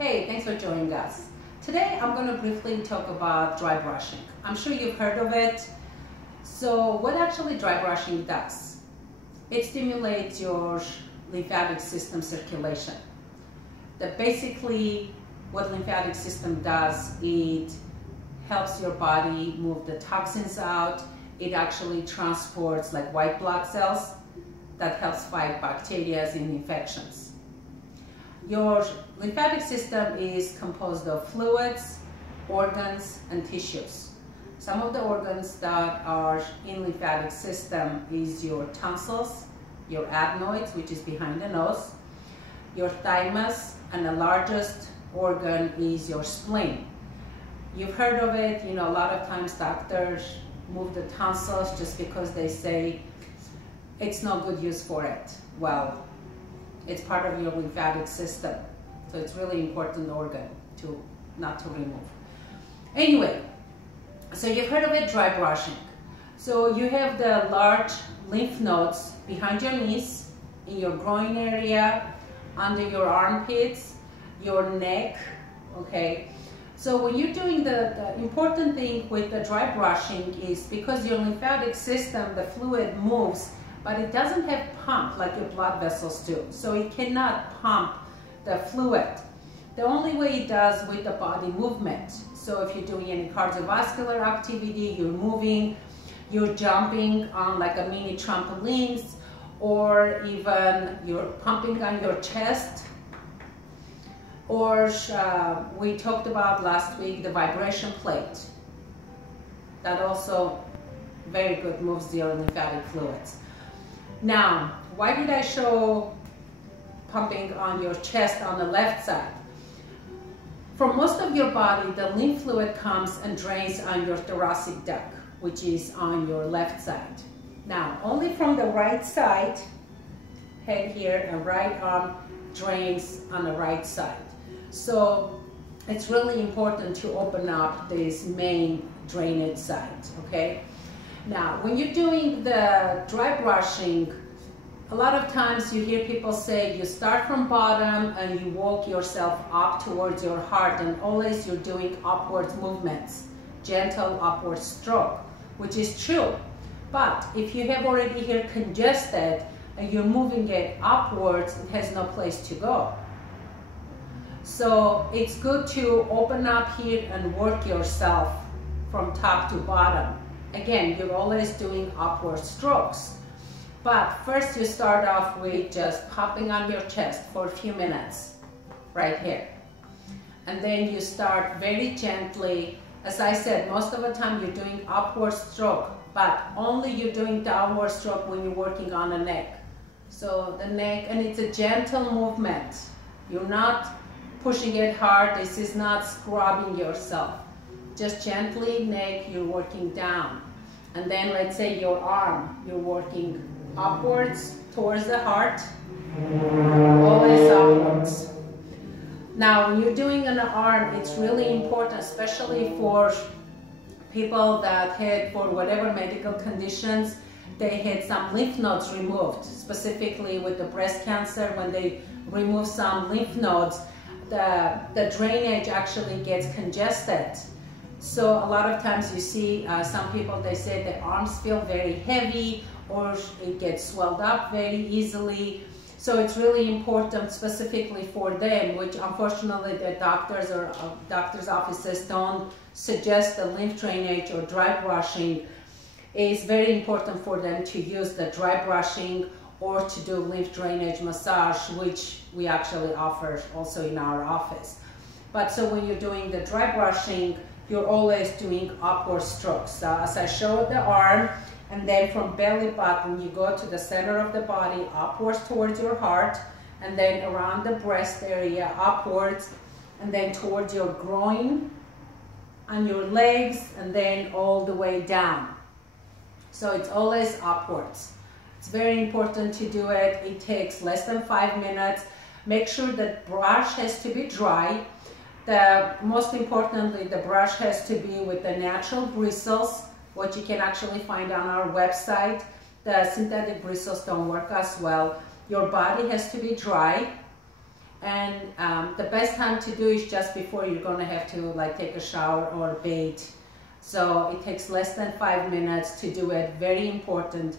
Hey, thanks for joining us. Today I'm going to briefly talk about dry brushing. I'm sure you've heard of it. So what actually dry brushing does? It stimulates your lymphatic system circulation. That basically what lymphatic system does, it helps your body move the toxins out. It actually transports like white blood cells that helps fight bacteria and infections. Your lymphatic system is composed of fluids, organs, and tissues. Some of the organs that are in lymphatic system is your tonsils, your adenoids, which is behind the nose, your thymus, and the largest organ is your spleen. You've heard of it, a lot of times doctors move the tonsils just because they say it's no good use for it. Well, it's part of your lymphatic system, so it's really important organ not to remove. Anyway, so you've heard of it, dry brushing. So you have the large lymph nodes behind your knees, in your groin area, under your armpits, your neck, okay? So when you're doing the important thing with the dry brushing is because your lymphatic system, the fluid moves, but it doesn't have pump like your blood vessels do. So it cannot pump the fluid. The only way it does with the body movement. So if you're doing any cardiovascular activity, you're moving, you're jumping on like a mini trampolines, or even you're pumping on your chest, or we talked about last week the vibration plate. That also very good moves your lymphatic fluids. Now, why did I show pumping on your chest on the left side? For most of your body, the lymph fluid comes and drains on your thoracic duct, which is on your left side. Now, only from the right side, head here and right arm drains on the right side. So it's really important to open up this main drainage side, okay? Now, when you're doing the dry brushing, a lot of times you hear people say you start from bottom and you walk yourself up towards your heart, and always you're doing upwards movements, gentle upward stroke, which is true. But if you have already here congested and you're moving it upwards, it has no place to go. So it's good to open up here and work yourself from top to bottom. Again, you're always doing upward strokes. But first you start off with just popping on your chest for a few minutes, right here. And then you start very gently. As I said, most of the time you're doing upward stroke, but only you're doing downward stroke when you're working on the neck. So the neck, and it's a gentle movement. You're not pushing it hard. This is not scrubbing yourself. Just gently neck, you're working down. And then let's say your arm, you're working upwards towards the heart, always upwards. Now, when you're doing an arm, it's really important, especially for people that had, for whatever medical conditions, they had some lymph nodes removed, specifically with the breast cancer. When they remove some lymph nodes, the drainage actually gets congested. So a lot of times you see some people, they say their arms feel very heavy, or it gets swelled up very easily. So it's really important specifically for them, which unfortunately the doctors or doctors' offices don't suggest the lymph drainage or dry brushing. It's very important for them to use the dry brushing or to do lymph drainage massage, which we actually offer also in our office. But so when you're doing the dry brushing, you're always doing upward strokes. So as I showed the arm, and then from belly button, you go to the center of the body, upwards towards your heart, and then around the breast area, upwards, and then towards your groin, and your legs, and then all the way down. So it's always upwards. It's very important to do it. It takes less than 5 minutes. Make sure that brush has to be dry. Most importantly, the brush has to be with the natural bristles, what you can actually find on our website. The synthetic bristles don't work as well. Your body has to be dry, And the best time to do is just before you're gonna have to like take a shower or bathe. So it takes less than 5 minutes to do it. Very important.